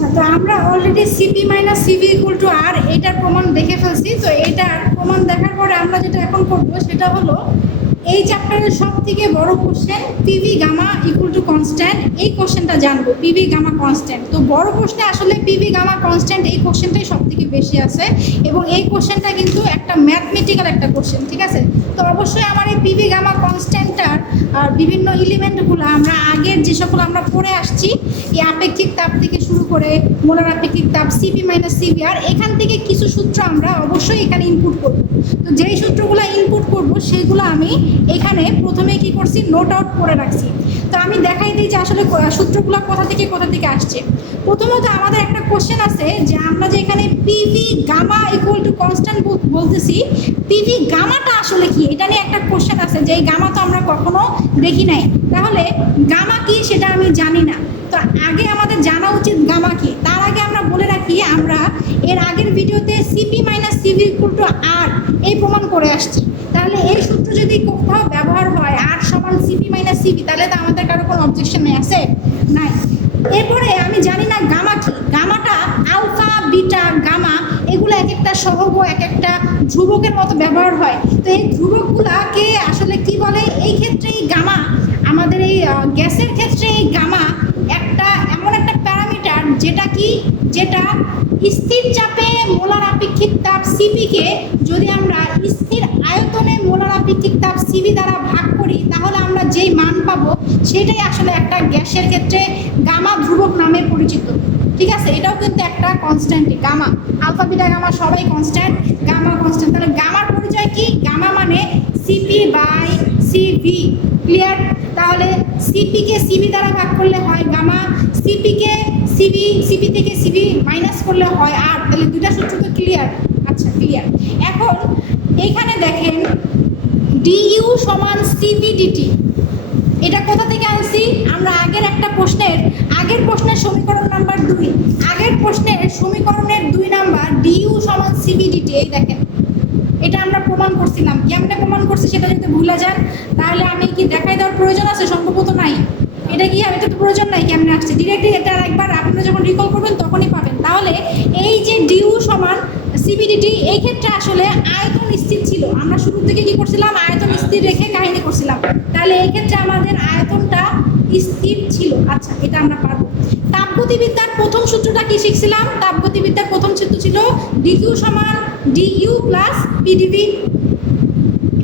আচ্ছা, তো আমরা already CP minus CV equal to R এটার প্রমাণ দেখে ফেলছি। তো এটার প্রমাণ দেখার পরে আমরা যেটা এখন করবো সেটা হলো এই চ্যাপ্টারের সব থেকে বড় question PV gamma equal to constant, এই কোশ্চেনটা জানবো পিভি গামা কনস্ট্যান্ট। তো বড় প্রশ্নে আসলে পিভি গামা কনস্ট্যান্ট এই কোশ্চেনটাই সব থেকে বেশি আছে এবং এই কোশ্চেনটা কিন্তু একটা ম্যাথমেটিক্যাল একটা কোশ্চেন, ঠিক আছে। তো অবশ্যই আমার এই পিভি গামা কনস্ট্যান্টটার বিভিন্ন এলিমেন্টগুলো আমরা আগের যে সকল আমরা পড়ে আসছি, এই আপেক্ষিক তাপ থেকে শুরু করে মোলার আপেক্ষিক তাপ সিপি মাইনাস সিভি আর এখান থেকে কিছু সূত্র আমরা অবশ্যই এখানে ইনপুট করব। তো যেই সূত্রগুলো ইনপুট করব সেগুলো আমি এখানে প্রথমে কি করছি, নোট আউট করে রাখছি। তো আমি দেখাই দিই যে আসলে সূত্রগুলো কোথা থেকে আসছে। প্রথমত আমাদের একটা কোশ্চেন আছে যে আমরা যে এখানে PV gamma equal to constant বলতেছি, পিভি গামাটা আসলে কি এটা নিয়ে একটা কোশ্চেন আছে যে এই গামা তো আমরা কখনো দেখি নাই, তাহলে গামা কি সেটা আমি জানি না। তো আগে আমাদের জানা উচিত গামা কি। তার আগে আমরা বলে রাখি আমরা এর আগের ভিডিওতে CP minus CV equal to R এই প্রমাণ করে আসছি। তাহলে এই সূত্র যদি কোথাও ব্যবহার হয় আর সমান সিপি মাইনাস সিভি, তাহলে তো আমাদের কারো কোনো অবজেকশন নেই, আছে নাই। এরপরে আমি জানি না গামা কি। গামাটা আলফা বিটা গামা এগুলো এক একটা সহগ এক একটা ধ্রুবকের মতো ব্যবহার হয়। তো এই ধ্রুবকগুলাকে আসলে কি বলে, এই ক্ষেত্রে এই গামা আমাদের এই গ্যাসের ক্ষেত্রে এই গামা একটা এমন একটা প্যারামিটার যেটা স্থির চাপে মোলার আপেক্ষিক তাপ সিপিকে যদি আমরা স্থির আয়তনে মোলার আপেক্ষিক তাপ সিবি দ্বারা ভাগ করি তাহলে আমরা যেই মান পাবো সেটাই আসলে একটা গ্যাসের ক্ষেত্রে গামা ধ্রুবক নামে পরিচিত, ঠিক আছে। এটাও কিন্তু একটা constant, gamma alpha beta gamma সবাই কনস্ট্যান্ট, গামা কনস্ট্যান্ট। তাহলে গামার পরিচয় কি, গামা মানে সিপি বাই সিভি, ক্লিয়ার। তাহলে সিপিকে সিবি দ্বারা ভাগ করলে হয় গামা, সিপি থেকে সিবি মাইনাস করলে হয় আর। তাহলে দুটা সূত্র তো ক্লিয়ার। আচ্ছা, ক্লিয়ার। এখন এইখানে দেখেন ডিইউ সমান সিভি ডিটি, এটা কোথা থেকে আনছি আমরা আগের প্রশ্নের সমীকরণ নাম্বার 2, আগের প্রশ্নের সমীকরণের 2 নাম্বার ডিইউ সমান সিভি ডিটি। এই দেখেন এটা আমরা প্রমাণ করছিলাম। কেমনে প্রমাণ করছি সেটা যদি ভুলে যান তাহলে আমি কি দেখাই দেওয়ার প্রয়োজন আছে, সম্ভবত নাই। এটা কি এটা তো প্রয়োজন নাই, কেমনে আসছে ডিরেক্টলি এটা একবার আপনারা যখন রিকল করবেন তখনই পাবেন। তাহলে এই যে ডিউ সমান সিবিডিটি এই ক্ষেত্রে আসলে আয়তন স্থির ছিল, আমরা শুরু থেকে কি করছিলাম, আয়তন স্থির রেখে কাহিনী করছিলাম। তাহলে এই ক্ষেত্রে আমাদের আয়তনটা স্থির ছিল। আচ্ছা, এটা আমরা পারবো। তাপগতিবিদ্যার প্রথম সূত্রটা কি শিখছিলাম, তাপগতিবিদ্যার প্রথম সূত্র ছিল ডিকিউ সমান ডিইউ প্লাস পিডিভি।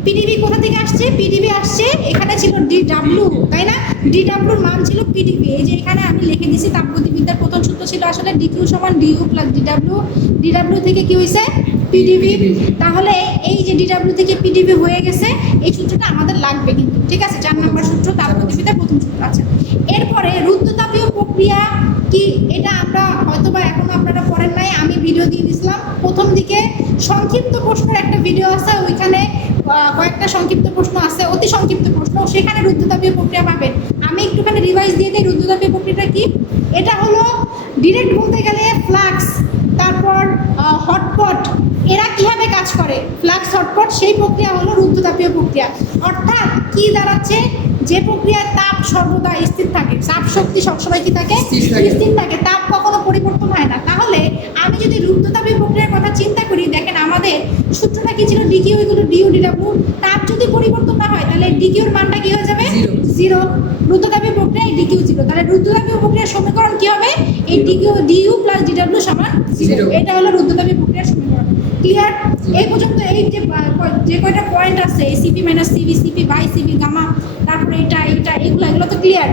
পিডিভি কোথা থেকে আসছে, পিডিভি আসছে এখানে ছিল ডিডাব্লিউ, তাই না, ডিডাব্লিউর মান ছিল পিডিভি। এই যে এখানে আমি লিখে দিছি তাপগতিবিদ্যার প্রথম সূত্র ছিল আসলে ডিকিউ সমান ডিইউ প্লাস ডিডাব্লিউ, ডিডাব্লিউ থেকে কি হয়েছে পিডিভি। তাহলে এই যে ডিডাব্লিউ থেকে পিডিভি হয়ে গেছে, এই সূত্রটা আমাদের লাগবে কিন্তু, ঠিক আছে। 4 নম্বর সূত্র তাপগতিবিদ্যার প্রথম সূত্র। আছে এরপরে রুদ্ধতাপীয় প্রক্রিয়া কি, এটা আমরা হয়তোবা এখনো আপনারা পড়েন নাই, আমি ভিডিও দিয়ে দিয়েছিলাম প্রথম দিকে। সংক্ষিপ্ত প্রশ্নের একটা ভিডিও আছে, ওইখানে কয়েকটা সংক্ষিপ্ত প্রশ্ন আছে, অতি সংক্ষিপ্ত প্রশ্ন, সেখানে রুদ্ধতাপীয় প্রক্রিয়া পাবেন। আমি একটুখানি রিভাইজ দিয়ে দিই রুদ্ধতাপীয় প্রক্রিয়াটা কি। এটা হলো ডিরেক্ট বলতে গেলে ফ্লাক্স, তারপর হটপট, এরা কিভাবে কাজ করে, ফ্লাক্স হটপট, সেই প্রক্রিয়া হলো রুদ্ধতাপীয় প্রক্রিয়া। অর্থাৎ কি দাঁড়াচ্ছে, যে প্রক্রিয়ায় তাপ সর্বদা স্থির থাকে, চাপ শক্তি সবসময় কি থাকে, স্থির থাকে, তাপ কখনো পরিবর্তন হয় না। তাহলে আমি যদি রুদ্ধতাপীয় প্রক্রিয়ার কথা চিন্তা করি, দেখেন আমাদের সূত্রটা কি ছিল, DQ equal two DU DW. তাপ যদি পরিবর্তন না হয় তাহলে ডিকিউর মানটা কি হয়ে যাবে, জিরো। রুদ্ধতাপীয় প্রক্রিয়ায় ডিকিউ জিরো, তাহলে রুদ্ধতাপীয় প্রক্রিয়ার সমীকরণ কি হবে, এই ডিকিউ ডিইউ প্লাস ডিডাব্লিউ সমান জিরো। এটা হলো রুদ্ধতাপীয় প্রক্রিয়ার সমীকরণ, ক্লিয়ার। এই পর্যন্ত এই যে কয়টা পয়েন্ট আছে, এই CP minus CV, CP by CV gamma, তারপরে এগুলো তো ক্লিয়ার।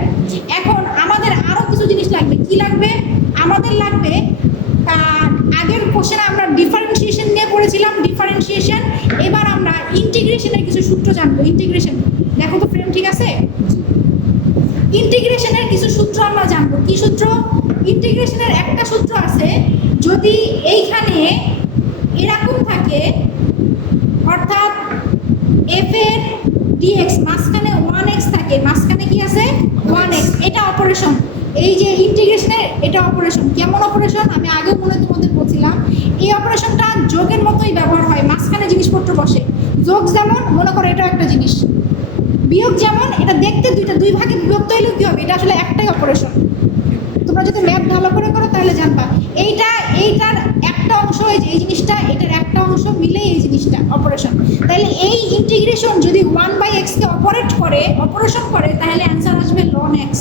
এখন আমাদের আরো কিছু জিনিস লাগবে, কি লাগবে, আমাদের লাগবে আগের কোশ্চেনে আমরা ডিফারেন্সিয়েশন নিয়ে পড়েছিলাম, ডিফারেন্সিয়েশন। এবার আমরা ইন্টিগ্রেশনের কিছু সূত্র জানবো। ইন্টিগ্রেশন দেখো তো ফ্রেন্ড, ঠিক আছে, ইন্টিগ্রেশনের কিছু সূত্র আমরা জানবো। কি সূত্র, ইন্টিগ্রেশনের একটা সূত্র আছে, যদি এইখানে এরকম থাকে, অর্থাৎ এফ এর ডিএক্স মাঝখানে 1x থাকে, মাঝখানে কি আছে 1x, এটা অপারেশন। এই যে ইন্টিগ্রেশনের এটা অপারেশন, কেমন অপারেশন আমি আগেও তোমাদের বলছিলাম, এই অপারেশনটা যোগের মতোই ব্যবহার হয়, মাঝখানে জিনিসপত্র বসে। যোগ যেমন মনে করো এটা একটা জিনিস, বিয়োগ যেমন এটা দেখতে দুই ভাগে বিভক্ত হইলেও কি হবে, এটা আসলে একটাই অপারেশন। তোমরা যদি ম্যাথ ভালো করে করো তাহলে আসলে জানবা এইটার একটা অংশ এই জিনিসটা, এটার একটা অংশ মিলে এই জিনিসটা অপারেশন। তাহলে এই ইন্টিগ্রেশন যদি 1/x কে অপারেশন করে তাহলে অ্যান্সার আসবে ln x।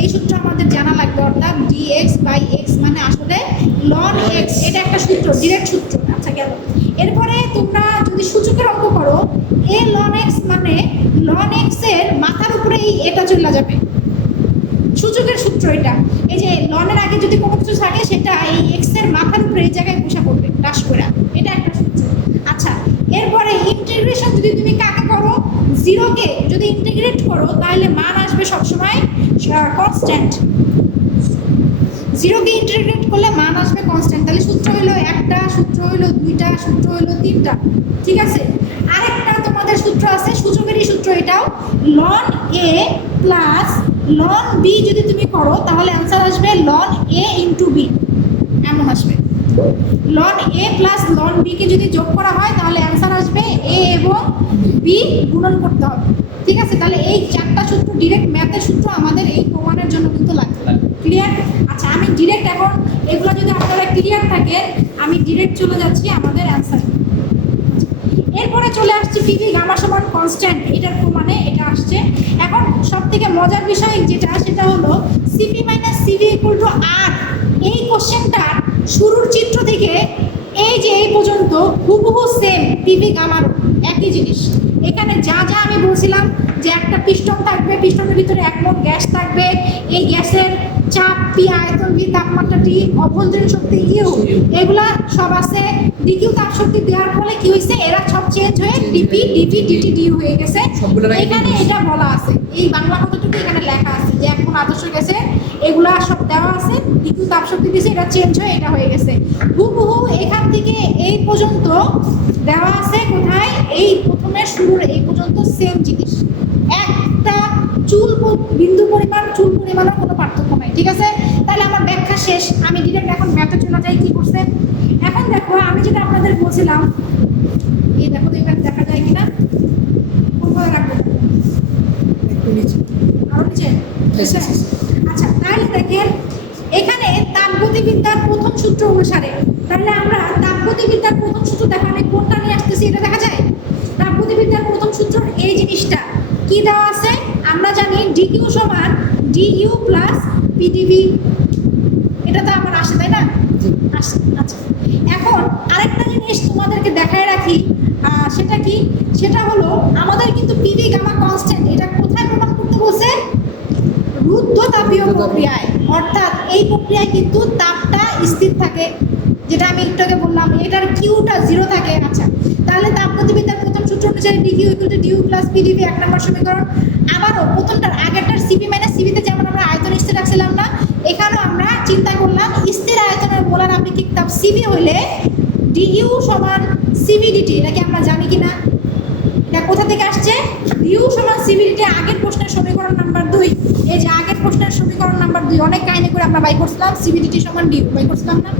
এই সূত্র আমাদের জানা লাগবে, অর্থাৎ dx/x মানে আসলে ln x। এটা একটা সূত্র, ডিরেক্ট সূত্র। আচ্ছা গেল। এরপরে তোমরা যদি সূচকের অঙ্ক করো, a ln x মানে ln x এর মাথার উপরে এই এটা চলে যাবে, সূচকের সূত্র এটা। এই যে ln এর আগে যদি কোনো কিছু থাকে সেটা এই x এর মাথার উপরে এই জায়গায় বসা পড়বে দাস করে, এটা একটা সূত্র। আচ্ছা এরপরে ইন্টিগ্রেশন যদি তুমি কাকে করো, 0 কে যদি ইন্টিগ্রেট করো তাহলে মান আসবে সবসময় কনস্ট্যান্ট। 0 কে ইন্টিগ্রেট করলে মান আসবে কনস্ট্যান্ট। তাহলে সূত্র হলো একটা, সূত্র হলো দুইটা, সূত্র হলো তিনটা, ঠিক আছে। আরেকটা তোমাদের সূত্র আছে, সূচকেরই সূত্র এটাও, ln a plus ln b যদি তুমি করো তাহলে অ্যান্সার আসবে ln a ইন্টু b, এমন আসবে। ln a plus ln b কে যদি যোগ করা হয় তাহলে অ্যান্সার আসবে a এবং b গুণন করতে হবে, ঠিক আছে। তাহলে এই চারটা সূত্র ডিরেক্ট ম্যাথের সূত্র আমাদের এই প্রমাণের জন্য কিন্তু লাগবে। ক্লিয়ার? আচ্ছা আমি ডিরেক্ট এখন এগুলো যদি আপনারা ক্লিয়ার থাকেন আমি ডিরেক্ট চলে যাচ্ছি আমাদের অ্যান্সার। এরপরে চলে আসছি পিভি গামা সমান কনস্ট্যান্ট, এটার প্রমাণে এটা আসছে। এখন সব থেকে মজার বিষয় যেটা সেটা হলো CP minus CV equal to R. এই কোশ্চেনটা শুরুর চিত্র থেকে এই যে এই পর্যন্ত হুবহু সেম পিভি গামার একই জিনিস। এখানে যা যা আমি বলছিলাম যে একটা পিস্টন থাকবে, পিস্টনের ভিতরে এক মোট গ্যাস থাকবে, এই গ্যাসের চাপ পি, আয়তন ভি, তাপমাত্রা টি, অভ্যন্তরীণ শক্তি ইউ, এগুলা সব আছে। ডিকিউ তাপ শক্তি দেওয়ার ফলে কি হয়েছে, এরা সব চেঞ্জ হয়ে ডিপি ডিটি ডিটি ডি হয়ে গেছে। এখানে এটা বলা আছে, এই বাংলা কথাটুকু এখানে লেখা আছে যে এখন আদর্শ গ্যাসে এগুলা সব দেওয়া আছে, ডিকিউ তাপ শক্তি দিয়েছে, এটা চেঞ্জ হয়ে এটা হয়ে গেছে। হুবহু এখান থেকে এই পর্যন্ত দেওয়া আছে কোথায়, এই প্রথমে শুরুর এই পর্যন্ত সেম জিনিস, একটা বিন্দু পরিমাণ চুল পরিমাণের কোনো পার্থক্য নাই, ঠিক আছে। তাহলে আমার ব্যাখ্যা শেষ, আমি ডিরেক্ট এখন ম্যাথের জন্য যাই। কি করছে এখন দেখো, আমি যেটা আপনাদের বলছিলাম, এই দেখো তো এখানে দেখা যায় কিনা, কোথায় রাখবো, আরো নিচে। আচ্ছা তাহলে দেখেন এখানে তাপগতিবিদ্যার প্রথম সূত্র অনুসারে, তাহলে আমরা তাপগতিবিদ্যার প্রথম সূত্র দেখানে কোনটা নিয়ে আসতেছি এটা দেখা যায়। তাপগতিবিদ্যার প্রথম সূত্র এই জিনিসটা কি দেওয়া আছে, আমরা জানি ডিকিউ সমান ডিইউ প্লাস পিডিভি, এটা তো আমার আসে তাই না, আসে। আচ্ছা এখন আরেকটা জিনিস তোমাদেরকে দেখায় রাখি, সেটা কি, সেটা হলো আমাদের কিন্তু পিভি গামা কনস্ট্যান্ট, এটা কোথায় প্রমাণ করতে বলছে, রুদ্ধতাপীয় প্রক্রিয়ায়। অর্থাৎ এই প্রক্রিয়ায় কিন্তু তাপটা স্থির থাকে, যেটা আমি একটু আগে বললাম, এটার কিউটা 0 থাকে। আচ্ছা তাহলে তাপগতিবিদ্যার প্রথম সূত্র অনুসারে dQ equal to dU plus PdV, 1 নম্বর সমীকরণ। আবারও প্রথমটার আগেরটার সিপি মাইনাস সিভিতে যেমন আমরা আয়তন স্থির রাখছিলাম না, এখানেও আমরা চিন্তা করলাম স্থির আয়তনের মোলার আপেক্ষিক তাপ সিভি হলে ডিইউ সমান সিভি ডিটি, এটাকে আমরা জানি কিনা, এটা কোথা থেকে আসছে, ডিইউ সমান সিভি ডিটি আগের প্রশ্নের সমীকরণ নাম্বার 2। এই যে আগের প্রশ্নের সমীকরণ নাম্বার 2 অনেক কাহিনী করে আমরা বাই করছিলাম, সিভি ডিটি সমান ডিউ বাই করছিলাম না,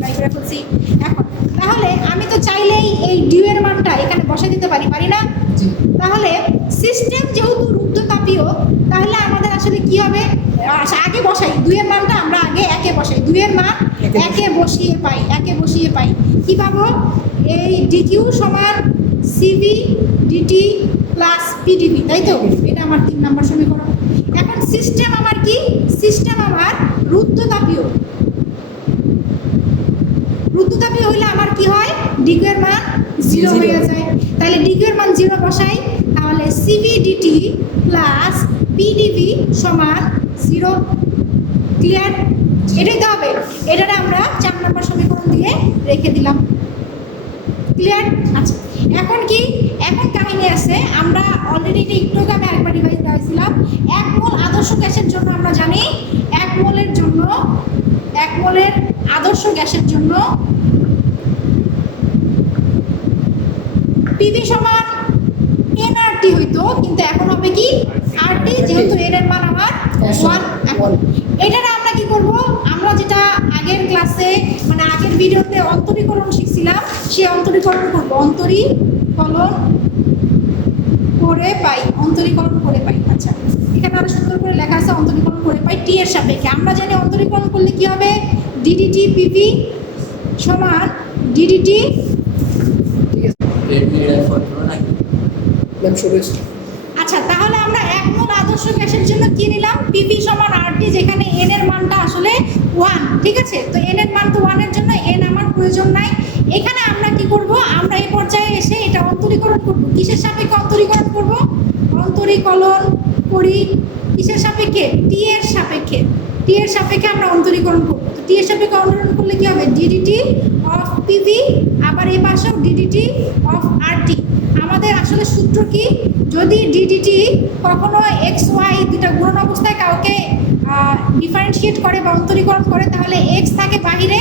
বাই করে ফেলছি। এখন তাহলে আমি তো চাইলেই এই ডিউ এর মানটা এখানে বসাই দিতে পারি, পারি না? তাহলে সিস্টেম যেহেতু রুদ্ধতাপীয় তাহলে আমাদের আসলে কি হবে, আগে বসাই 2 এর মানটা আমরা আগে একে বসাই, 2 এর মান একে বসিয়ে পাই, কি পাবো, এই ডিকিউ সমান সিভি ডিটি প্লাস পিডিভি, তাই তো, এটা আমার 3 নম্বর সমীকরণ। এখন সিস্টেম আমার কি, সিস্টেম আমার রুদ্ধতাপীয় হইলে আমার কি হয়, ডিকিউ এর মান 0 হয়ে যায়। তাহলে ডিকিউ এর মান 0 বসাই, তাহলে সিভি ডিটি প্লাস পিডিভি সমান 0। ক্লিয়ার? এটাই তো হবে, এটা আমরা 4 নম্বর সমীকরণ দিয়ে রেখে দিলাম। ক্লিয়ার? আচ্ছা এখন কি, এখন কাহিনী আছে, আমরা অলরেডি এটা একটু আগে আমি আরেকবার রিভাইজ দিয়েছিলাম। 1 মোল আদর্শ গ্যাসের জন্য আমরা জানি 1 মোলের আদর্শ গ্যাসের জন্য পিভি সমান এনআরটি হইতো, কিন্তু এখন হবে কি আরটি, যেহেতু এর মান আমার 1। এখন এটা আমরা কি করব, আমরা যেটা আগের ক্লাসে মানে আগের ভিডিওতে অন্তরীকরণ শিখছিলাম, সেই অন্তরীকরণ করব, অন্তরীকরণ করে পাই। আচ্ছা এখানে আরো সুন্দর করে লেখা আছে অন্তরীকরণ করে পাই টি এর সাপেক্ষে। আমরা জানি অন্তরীকরণ করলে কি হবে, ডিডিটি পিভি সমান ডিডিটি। আচ্ছা, তাহলে আমরা 1 মোল আদর্শ গ্যাসের জন্য কি নিলাম, পিভি সমান আরটি, যেখানে এন এর মানটা আসলে 1। ঠিক আছে, তো এন এর মান তো 1 এর জন্য এন আমার প্রয়োজন নাই। এখানে আমরা কি করব, আমরা এই পর্যায়ে এসে এটা অন্তরীকরণ করব। কিসের সাপেক্ষে অন্তরীকরণ করব, অন্তরীকরণ করি কিসের সাপেক্ষে, টি এর সাপেক্ষে। টি এর সাপেক্ষে আমরা অন্তরীকরণ করব। তো টি এর সাপেক্ষে অন্তরীকরণ করলে কি হবে, ডিডিটি অফ পিভি, আবার এই পাশেও ডিডিটি অফ আরটি। আমাদের আসলে সূত্র কি, যদি ডিডিটি কখনো এক্স ওয়াই দুটা গুণন অবস্থায় কাউকে ডিফারেন্সিয়েট করে বা অন্তরীকরণ করে, তাহলে এক্স থাকে বাইরে,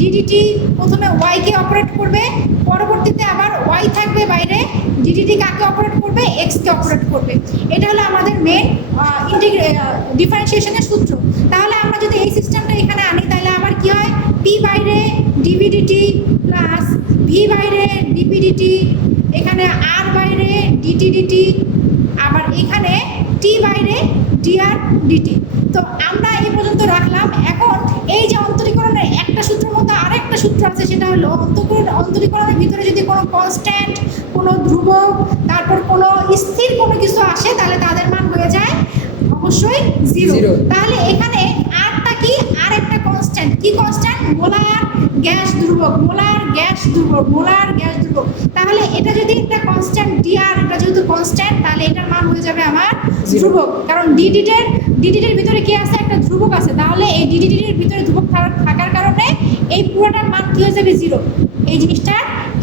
ডিডিটি প্রথমে ওয়াইকে অপারেট করবে, পরবর্তীতে আবার ওয়াই থাকবে বাইরে, ডিডিটি কাকে অপারেট করবে, এক্সকে অপারেট করবে। এটা হলো আমাদের মেন ডিফারেন্সিয়েশনের সূত্র। তাহলে আমরা যদি এই সিস্টেমটা এখানে আনি, তাহলে আবার কি হয়, পি বাইরে ডিভিডিটি প্লাস ভি বাইরে ডিপিডিটি, এখানে আর বাইরে ডিটি ডিটি, আবার এখানে টি বাইরে ডিআর ডিটি। তো আমরা এই পর্যন্ত রাখলাম। এখন এই যে অন্তরীকরণের একটা সূত্রের মধ্যে আরেকটা সূত্র আছে, সেটা হলো অন্তরীকরণের ভিতরে যদি কোনো কনস্ট্যান্ট, কোনো ধ্রুবক, তারপর কোনো স্থির কোনো কিছু আসে, তাহলে তাদের মান হয়ে যায় অবশ্যই জিরো। তাহলে এখানে আরটা কি, আর একটা কনস্ট্যান্ট, কি কনস্ট্যান্ট, মোলার গ্যাস ধ্রুবক, মোলার গ্যাস ধ্রুবক, মোলার গ্যাস ধ্রুবক। তাহলে এটা যদি একটা কনস্ট্যান্ট ডিআর, এটা যেহেতু কনস্ট্যান্ট, তাহলে এটার মান হয়ে যাবে আমার ধ্রুবক, কারণ ডিডিটির ভিতরে কি আছে, একটা ধ্রুবক আছে। তাহলে এই ডিডিটির ভিতরে ধ্রুবক থাকার কারণে এই পুরোটার মান কি হয়ে যাবে, জিরো। এই জিনিসটা,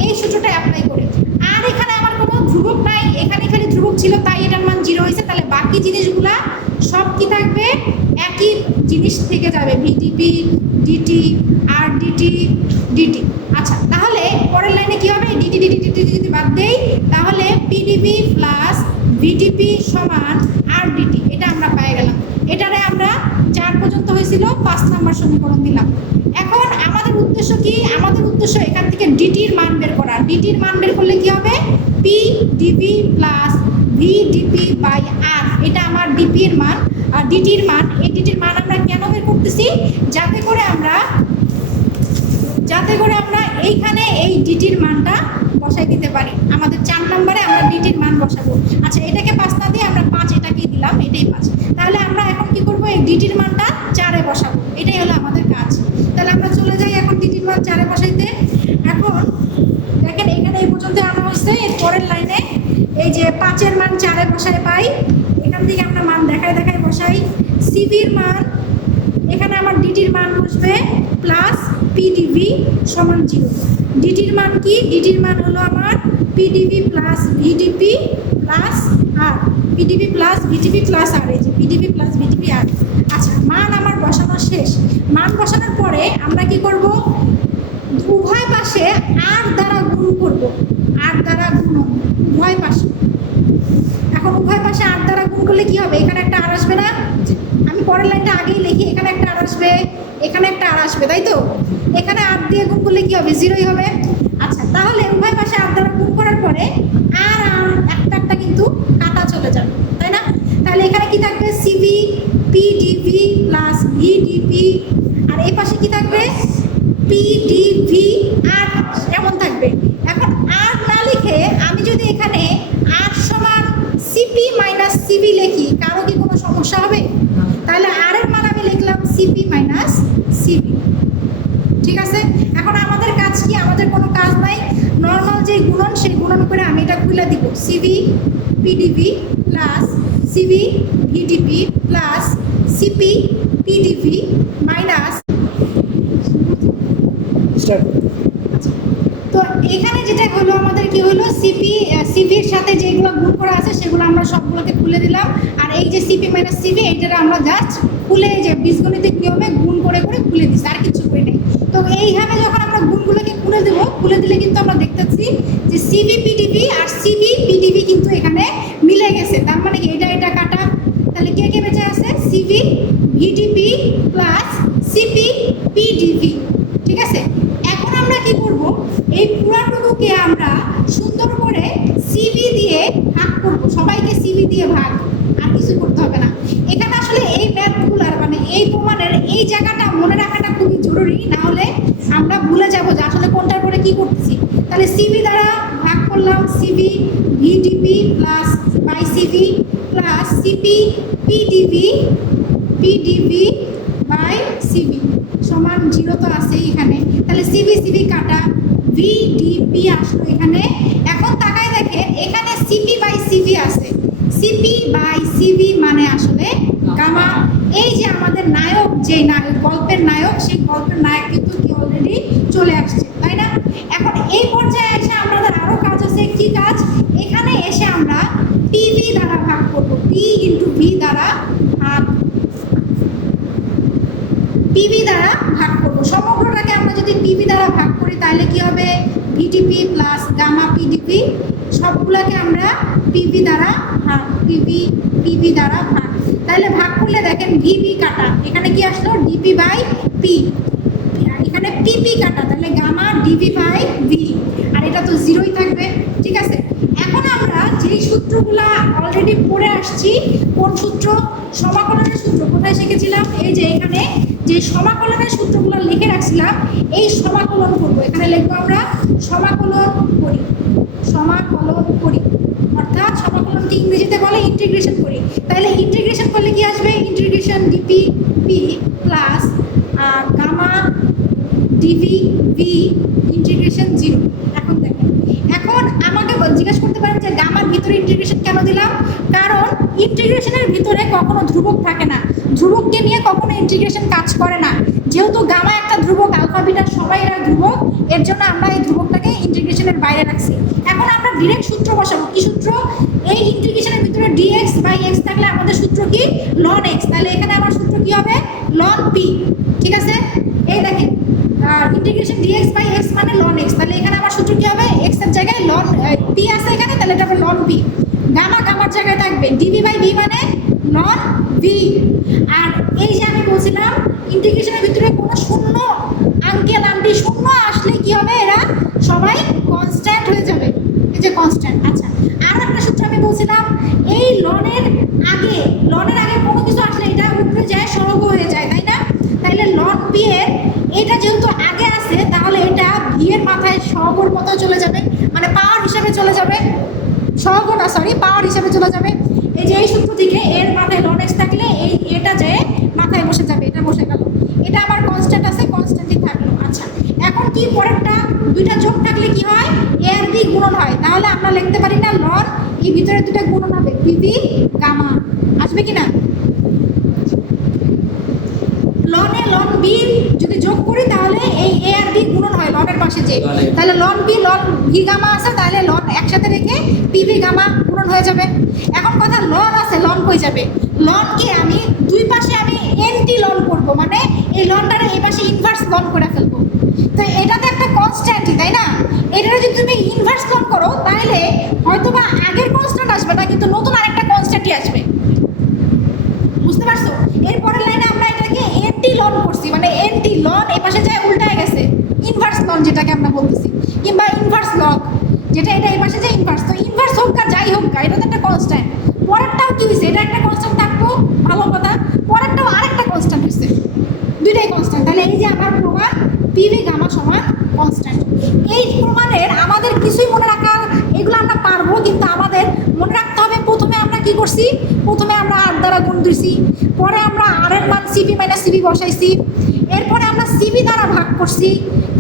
এই সূত্রটা অ্যাপ্লাই করে। আর এখানে আমার কোনো ধ্রুবক নাই, এখানে খালি ধ্রুবক ছিল, তাই এটার মান জিরো হয়েছে। তাহলে বাকি জিনিসগুলা সব কি থাকবে, একই জিনিস থেকে যাবে, ভিডিপি ডিটি আর ডিটি ডিটি। আচ্ছা, তাহলে পরের লাইনে কি হবে, ডিটি ডিটি ডিটি যদি বাদ দেই, তাহলে পিডিবি প্লাস ভিডিপি সমান আর ডিটি, এটা আমরা পেয়ে গেলাম। এটারে আমরা 4 পর্যন্ত হয়েছিল, 5 নম্বর সমীকরণ দিলাম। এখন আমাদের উদ্দেশ্য কি, আমাদের উদ্দেশ্য এখান থেকে ডিটির মান বের করা। ডিটির মান বের করলে কি হবে, P DV plus V DP by R, এটা আমার ডিপি এর মান আর ডিটির মান। এই ডিটির মান আমরা কেন বের করতেছি, যাতে করে আমরা এইখানে এই ডিটির মানটা বসাই দিতে পারি। আমাদের 4 নম্বরে আমরা ডিটির মান বসাবো। আচ্ছা, এটাকে 5 না দিয়ে আমরা 5 এটাকেই দিলাম, এটাই 5। তাহলে আমরা এখন কি করব, এই ডিটির মানটা 4 এ বসাবো, এটাই হলো আমাদের কাজ। তাহলে আমরা চলে যাই এখন ডিটির মান 4 এ বসাইতে। এখন দেখেন এখানে এই পর্যন্ত আনা হচ্ছে, এর পরের লাইনে এই যে 5 এর মান 4 এ বসাই পাই, এখান থেকে আমরা মান দেখায় বসাই। সিভির মান, এখানে আমার ডিটির মান বসবে প্লাস পিডিভি সমান 0। ডিটির মান কি, ডিটির মান হলো আমার পিডিভি প্লাস ভিডিপি প্লাস আর, পিডিভি প্লাস ভিডিপি প্লাস আর, এই যে পিডিভি প্লাস ভিডিপি আর। আচ্ছা, মান আমার বসানো শেষ। মান বসানোর পরে আমরা কি করব, উভয় পাশে আর দ্বারা গুণ করব, আর দ্বারা গুণ উভয় পাশে। এখন উভয় পাশে আর দ্বারা গুণ করলে কি হবে, এখানে একটা আর আসবে না, আমি পরের লাইনটা আগেই লিখি, এখানে একটা আর আসবে, এখানে একটা আর আসবে, তাই তো। এখানে আর দিয়ে গুণ করলে কি হবে, জিরোই হবে। আচ্ছা, তাহলে উভয় পাশে আর দ্বারা গুণ করার পরে আর একটা কিন্তু কাটা চলে যাবে, তাই না। তাহলে এখানে কি থাকবে, সিভি পিডিভি প্লাস ভিডিপি, আর এই পাশে কি থাকবে, পিডিভি আর এমন থাকবে। এখন আর না লিখে আমি যদি এখানে আর সমান সিপি মাইনাস সিবি লিখি, কারো কি কোনো সমস্যা হবে? তাহলে আর এর মান আমি লিখলাম সিপি মাইনাস সিবি, ঠিক আছে। এখন আমাদের কাজ কি, আমাদের কোনো কাজ নাই, নর্মাল যে গুণন সেই গুণন করে আমি এটা খুলে দিব, CV PDV plus CV VDP plus CP PDV minus. তো এখানে যেটা হলো আমাদের কি হলো, সিভির সাথে যেগুলো গুণ করা আছে সেগুলো আমরা সবগুলোকে খুলে দিলাম। আর এই যে সিপি মাইনাস সিভি, এইটা আমরা জাস্ট খুলে যে বীজগণিতিক নিয়মে গুণ করে খুলে দিচ্ছি, আর কিছু করে নেই। তো এইভাবে যখন আমরা গুণগুলোকে খুলে দেবো, খুলে দিলে কিন্তু আমরা দেখতেছি যে সিভি পিডিভি আর সিভি পিডিভি কিন্তু এখানে মিলে গেছে। তার মানে এটা কাটা, তাহলে কে কে বেঁচে আছে, CV VDP plus CP PDV, ঠিক আছে। এখন আমরা কি করব, এই পুরাটুকুকে আমরা সুন্দর করে সিভি দিয়ে ভাগ করব, সবাইকে সিভি দিয়ে ভাগ, আর কিছু করতে হবে না। এই জায়গাটা মনে রাখাটা খুবই জরুরি, না হলে আমরা ভুলে যাবো যে আসলে কোনটার পরে কি করতেছি। তাহলে সিবি দ্বারা ভাগ করলাম, CV VdP plus by CV plus CP PdV PdV by CV সমান 0 তো আছে এখানে। তাহলে সিবি সিবি কাটা, ভিডিপি আসলো এখানে। এখন তাকায় দেখেন এখানে সিপি বাই সিবি আছে, সিপি বাই সিবি মানে আসলে গামা। এই যে আমাদের নায়ক, যে নায়ক গল্পের নায়ক, সেই গল্পের নায়ক কিন্তু কি অলরেডি চলে আসছে, তাই না? এখন এই পর্যায়ে এসে আমাদের আরো কাজ আছে। কি কাজ? এখানে এসে আমরা পিভি দ্বারা ভাগ করব, পি ইন্টু ভি দ্বারা ভাগ, পিভি দ্বারা ভাগ করব। সমগ্রটাকে আমরা যদি পিভি দ্বারা ভাগ করি তাহলে কি হবে? ভিডিপি প্লাস গামা পিডিপি, সবগুলোকে আমরা পিভি দ্বারা ভাগ, পিভি দ্বারা ভাগ। তাহলে ভাগ করলে দেখেন ভিভি কাটা, এখানে কি আসলো? ডিপি বাই পি, এখানে পিপি কাটা, তাহলে গামা ডিভি বাই ভি, আর এটা তো 0ই থাকবে। ঠিক আছে, এখন আমরা যেই সূত্রগুলা অলরেডি পড়ে আসছি, কোন সূত্র? সমাকলনের সূত্র। কোথায় শিখেছিলাম? এই যে এখানে যে সমাকলনের সূত্রগুলো লিখে রাখছিলাম, এই সমাকলন করবো। এখানে লিখবো আমরা সমাকলন করি, সমাকলন করি, অর্থাৎ সমাকলনকে ইংরেজিতে বলে ইন্টিগ্রেশন করি। তাহলে ইন্টিগ্রেশন করলে কি আসবে? Integration dP P plus gamma dV V integration 0। এখন দেখেন, এখন আমাকে জিজ্ঞেস করতে পারেন যে গামার ভিতরে ইন্টিগ্রেশন কেন দিলাম? কারণ ইন্টিগ্রেশনের ভিতরে কখনো ধ্রুবক থাকে না, ধ্রুবককে নিয়ে কখনো ইন্টিগ্রেশন কাজ করে না। যেহেতু গামা একটা ধ্রুবক, আলফা বিটা সবাই এরা ধ্রুবক, এর জন্য আমরা এই ধ্রুবকটাকে ইন্টিগ্রেশনের বাইরে রাখছি। এখন আমরা ডিরেক্ট সূত্র বসাবো। কি সূত্র? এই ইন্টিগ্রেশনের ভিতরে ডিএক্স বাই এক্স থাকলে আমাদের সূত্র কি? Ln x. তাহলে এখানে আমার সূত্র কি হবে? Ln P. ঠিক আছে, এই দেখেন ইন্টিগ্রেশন ডিএক্স বাই এক্স মানে লন এক্স, তাহলে এখানে আমার সূত্র কি হবে? এক্স এর জায়গায় লন পি আছে এখানে, তাহলে এটা হবে লন পি। গামা গামার জায়গায় থাকবে ডিভি বাই ভি মানে লন ভি। আর এই যে আমি বলছিলাম ইন্টিগ্রেশনের ভিতরে কোনো শূন্য আঙ্কেল আন্টি শূন্য আসলে কি হবে? এরা সবাই কনস্ট্যান্ট হয়ে যাবে, এই যে কনস্ট্যান্ট। আচ্ছা, আর একটা সূত্র আমি বলছিলাম, এই লনের আগে কোনো কিছু আসলে এটা উপরে যায়, সহগ হয়ে যায়, তাই না? তাইলে লন পি এর এটা যেহেতু আগে আছে, তাহলে এটা ভি এর মাথায় সহগর মতো চলে যাবে, মানে পাওয়ার হিসাবে চলে যাবে, সহগ না সরি পাওয়ার হিসাবে চলে যাবে। এই যে এই সূত্র থেকে এর মাথায় লন এক্স থাকলে এই এটা যে মাথায় বসে যাবে, এটা বসে গেল, এটা আমার কনস্ট্যান্ট আছে, কনস্ট্যান্টই থাকলো। আচ্ছা, এখন কি পরেরটা? দুইটা যোগ থাকলে কি হয়? এ আর বি গুণন হয়, তাহলে আমরা লিখতে পারি না লন, এই ভিতরে দুটো গুণন হবে, পিভি গামা আসবে কিনা? লনে লন বি যদি যোগ করি তাহলে এই এ আর বি গুণন হয় লনের পাশে যে, তাহলে ln V ln V gamma আছে, তাহলে লন একসাথে রেখে পিভি গামা গুণন হয়ে যাবে। এখন কথা, লন আছে, লন কই যাবে? লনকে আমি দুই পাশে আমি এন্টি লন করব, মানে এই লনটারে এই পাশে ইনভার্স লন করে ফেলবো। তো এটা তো একটা কনস্ট্যান্টই, তাই না? এটা যদি তুমি ইনভার্স লন করো তাহলে হয়তোবা আগের কনস্ট্যান্ট আসবে না, কিন্তু নতুন আরেকটা কনস্ট্যান্টই আসবে। বুঝতে পারছো? এরপরের লাইনে আমরা এটাকে এন্টি লন করছি, মানে এন্টি লন এই পাশে যায় উল্টায় গেছে, ইনভার্স লন যেটাকে আমরা বলতেছি, কিংবা ইনভার্স লগ যেটা, এটা এই পাশে যায় ইনভার্স। তো ইনভার্স হোক আর যাই হোক, এটা তো একটা কনস্ট্যান্ট। পরেরটাও কি হয়েছে? এটা একটা কনস্ট্যান্ট থাকতো, ভালো কথা, পরেরটাও আরেকটা কনস্ট্যান্ট হয়েছে, দুইটাই কনস্ট্যান্ট। তাহলে এই যে আমার প্রমাণ পিভি গামা সমান কনস্ট্যান্ট। এই প্রমাণের আমাদের কিছুই মনে রাখা, এগুলো আমরা পারবো, কিন্তু আমাদের মনে রাখতে হবে প্রথমে আমরা কি করছি? প্রথমে আমরা আর দ্বারা গুণ দিছি, পরে আমরা আর এর মান সিপি মাইনাস সিবি বসাইছি, এরপরে আমরা সিবি দ্বারা ভাগ করছি,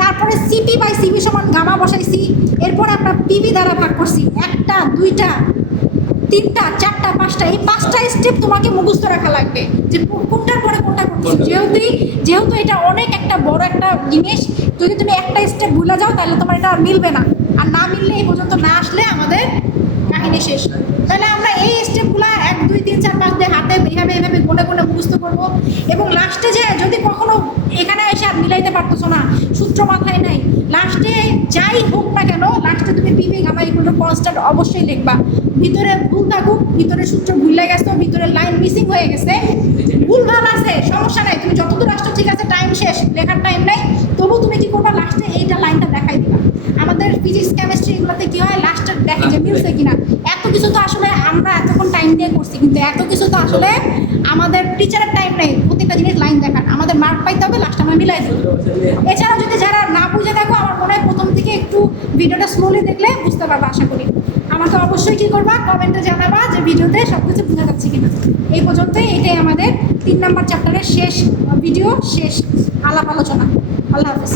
তারপরে সিপি বাই সিবি সমান গামা বসাইছি, এরপরে আমরা পিভি দ্বারা ভাগ করছি। একটা, দুইটা, তিনটা, চারটা, পাঁচটা, এই পাঁচটা স্টেপ তোমাকে মুখস্থ রাখা লাগবে যে কোনটার পরে কোনটা করছি। যেহেতু এটা অনেক একটা বড় একটা জিনিস, যদি তুমি একটা স্টেপ ভুলে যাও তাহলে তোমার এটা মিলবে না, আর না মিললে এই পর্যন্ত না আসলে আমাদের কাহিনী শেষ। তাহলে আমরা এই স্টেপগুলো 1 2 3 4 5 দিয়ে হাতে এভাবে গুনে গুনে মুখস্থ করবো, এবং লাস্টে যে যদি কখনো এখানে এসে আর মিলাইতে পারতেছো না, সূত্র মাথায় নাই, লাস্টে যাই হোক না কেন, লাস্টে তুমি পিভি গামা এগুলো কনস্ট্যান্ট অবশ্যই লিখবা। ভিতরে ভুল থাকুক, ভিতরে সূত্র ভুলে গেছো, ভিতরে লাইন মিসিং হয়ে গেছে, ভুল ভাল আছে, সমস্যা নাই, তুমি যতদূর আসছো ঠিক আছে, টাইম শেষ, লেখার টাইম নাই, তবু তুমি কি করবা? লাস্টে এইটা লাইনটা দেখাই দিবা। আমাদের ফিজিক্স কেমিস্ট্রি এগুলোতে কি হয়? লাস্টে দেখে যে মিলছে কিনা। এত কিছু তো আসলে আমরা এতক্ষণ টাইম দিয়ে করছি, কিন্তু এত কিছু তো আসলে আমাদের টিচারের টাইম নেই, প্রতিটা একটা জিনিস লাইন দেখান, আমাদের মার্ক পাইতে হবে, লাস্ট আমরা মিলাই দেবো। এছাড়াও যদি যারা না বুঝে থাকো, আমার মনে হয় প্রথম থেকে একটু ভিডিওটা স্লোলি দেখলে বুঝতে পারবো আশা করি। আমাকে অবশ্যই কী করবা, কমেন্টে জানাবা যে ভিডিওতে সব কিছু বোঝা যাচ্ছে কিনা। এই পর্যন্তই, এটাই আমাদের 3 নম্বর চ্যাপ্টারের শেষ ভিডিও, শেষ আলাপ আলোচনা। আল্লাহ হাফেজ।